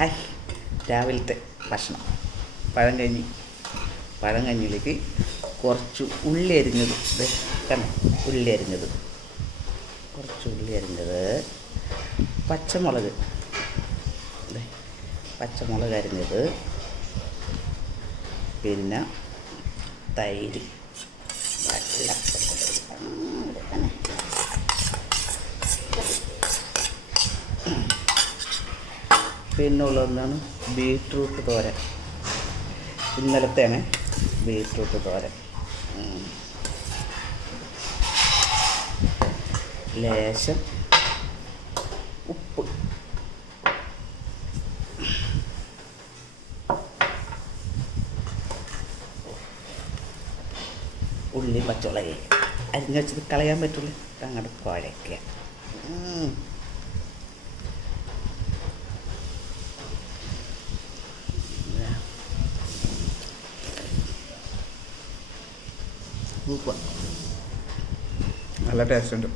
Hi രാവിലത്തെ ഭക്ഷണം പഴങ്കഞ്ഞിയിലേക്ക് കുറച്ച് ഉള്ളി അരിഞ്ഞത് കണ്ടോ, കുറച്ച് ഉള്ളി അരിഞ്ഞത്, പച്ചമുളക് അരിഞ്ഞത്, പിന്നെ തൈര്, പിന്നെ ഉള്ളതെന്നാണ് ബീട്രൂട്ട് തോരൻ. ഇന്നലത്തെയാണ് ബീട്രൂട്ട് തോരൻ. ലേശം ഉപ്പ്, ഉള്ളി, പച്ചമുളക് അരിഞ്ഞ് വെച്ചത് കളയാൻ പറ്റില്ല, അങ്ങോട്ട് കുഴയ്ക്കുക. നല്ല ടേസ്റ്റ് ഉണ്ട്.